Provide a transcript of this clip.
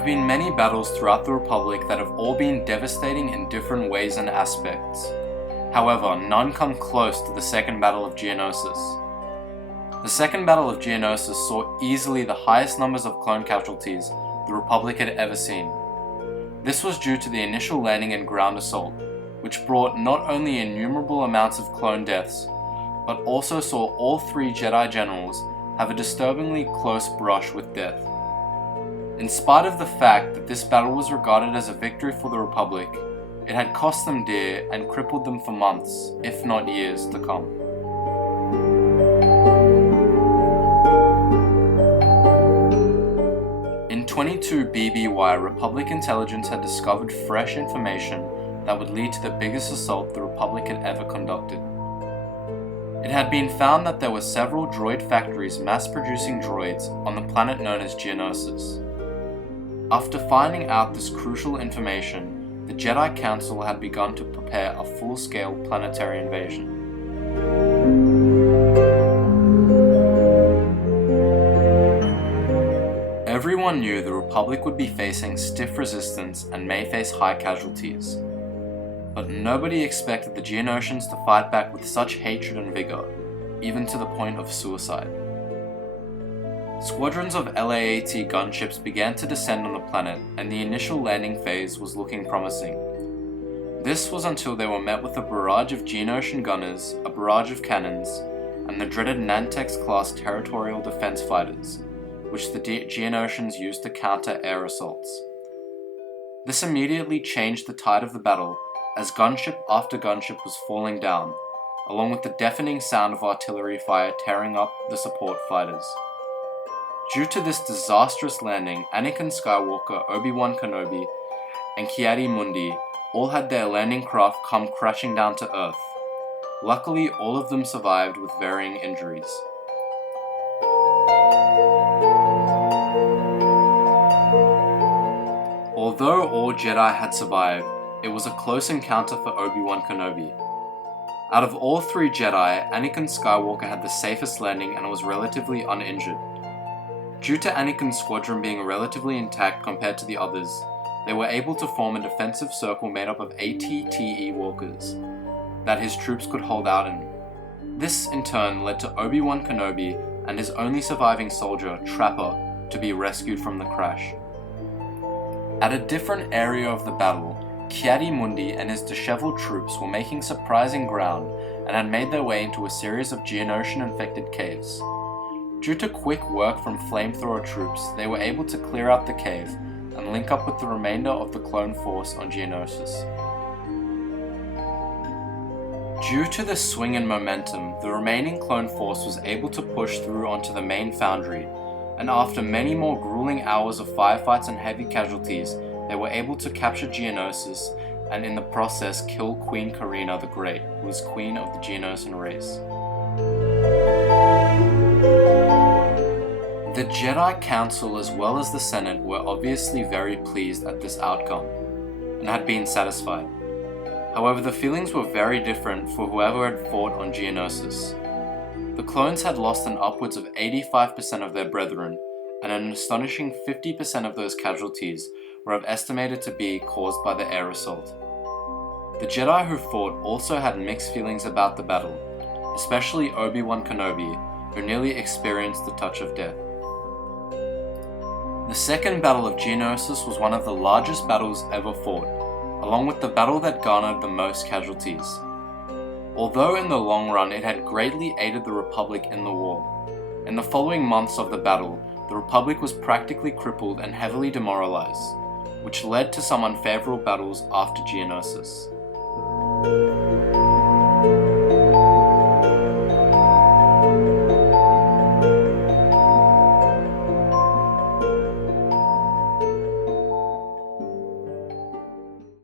have been many battles throughout the Republic that have all been devastating in different ways and aspects. However, none come close to the Second Battle of Geonosis. The Second Battle of Geonosis saw easily the highest numbers of clone casualties the Republic had ever seen. This was due to the initial landing and ground assault, which brought not only innumerable amounts of clone deaths, but also saw all three Jedi generals have a disturbingly close brush with death. In spite of the fact that this battle was regarded as a victory for the Republic, it had cost them dear and crippled them for months, if not years, to come. In 22 BBY, Republic intelligence had discovered fresh information that would lead to the biggest assault the Republic had ever conducted. It had been found that there were several droid factories mass-producing droids on the planet known as Geonosis. After finding out this crucial information, the Jedi Council had begun to prepare a full-scale planetary invasion. Everyone knew the Republic would be facing stiff resistance and may face high casualties. But nobody expected the Geonosians to fight back with such hatred and vigor, even to the point of suicide. Squadrons of LAAT gunships began to descend on the planet, and the initial landing phase was looking promising. This was until they were met with a barrage of Geonosian gunners, a barrage of cannons, and the dreaded Nantex-class territorial defense fighters, which the Geonosians used to counter air assaults. This immediately changed the tide of the battle, as gunship after gunship was falling down, along with the deafening sound of artillery fire tearing up the support fighters. Due to this disastrous landing, Anakin Skywalker, Obi-Wan Kenobi, and Ki-adi-mundi all had their landing craft come crashing down to Earth. Luckily, all of them survived with varying injuries. Although all Jedi had survived, it was a close encounter for Obi-Wan Kenobi. Out of all three Jedi, Anakin Skywalker had the safest landing and was relatively uninjured. Due to Anakin's squadron being relatively intact compared to the others, they were able to form a defensive circle made up of AT-TE walkers that his troops could hold out in. This in turn led to Obi-Wan Kenobi and his only surviving soldier, Trapper, to be rescued from the crash. At a different area of the battle, Ki-adi-mundi and his disheveled troops were making surprising ground and had made their way into a series of Geonosian-infected caves. Due to quick work from flamethrower troops, they were able to clear out the cave and link up with the remainder of the clone force on Geonosis. Due to the swing in momentum, the remaining clone force was able to push through onto the main foundry, and after many more grueling hours of firefights and heavy casualties, they were able to capture Geonosis and in the process kill Queen Karina the Great, who was queen of the Geonosian race. The Jedi Council as well as the Senate were obviously very pleased at this outcome, and had been satisfied. However, the feelings were very different for whoever had fought on Geonosis. The clones had lost an upwards of 85% of their brethren, and an astonishing 50% of those casualties were estimated to be caused by the air assault. The Jedi who fought also had mixed feelings about the battle, especially Obi-Wan Kenobi, who nearly experienced the touch of death. The Second Battle of Geonosis was one of the largest battles ever fought, along with the battle that garnered the most casualties. Although in the long run it had greatly aided the Republic in the war, in the following months of the battle, the Republic was practically crippled and heavily demoralized, which led to some unfavorable battles after Geonosis.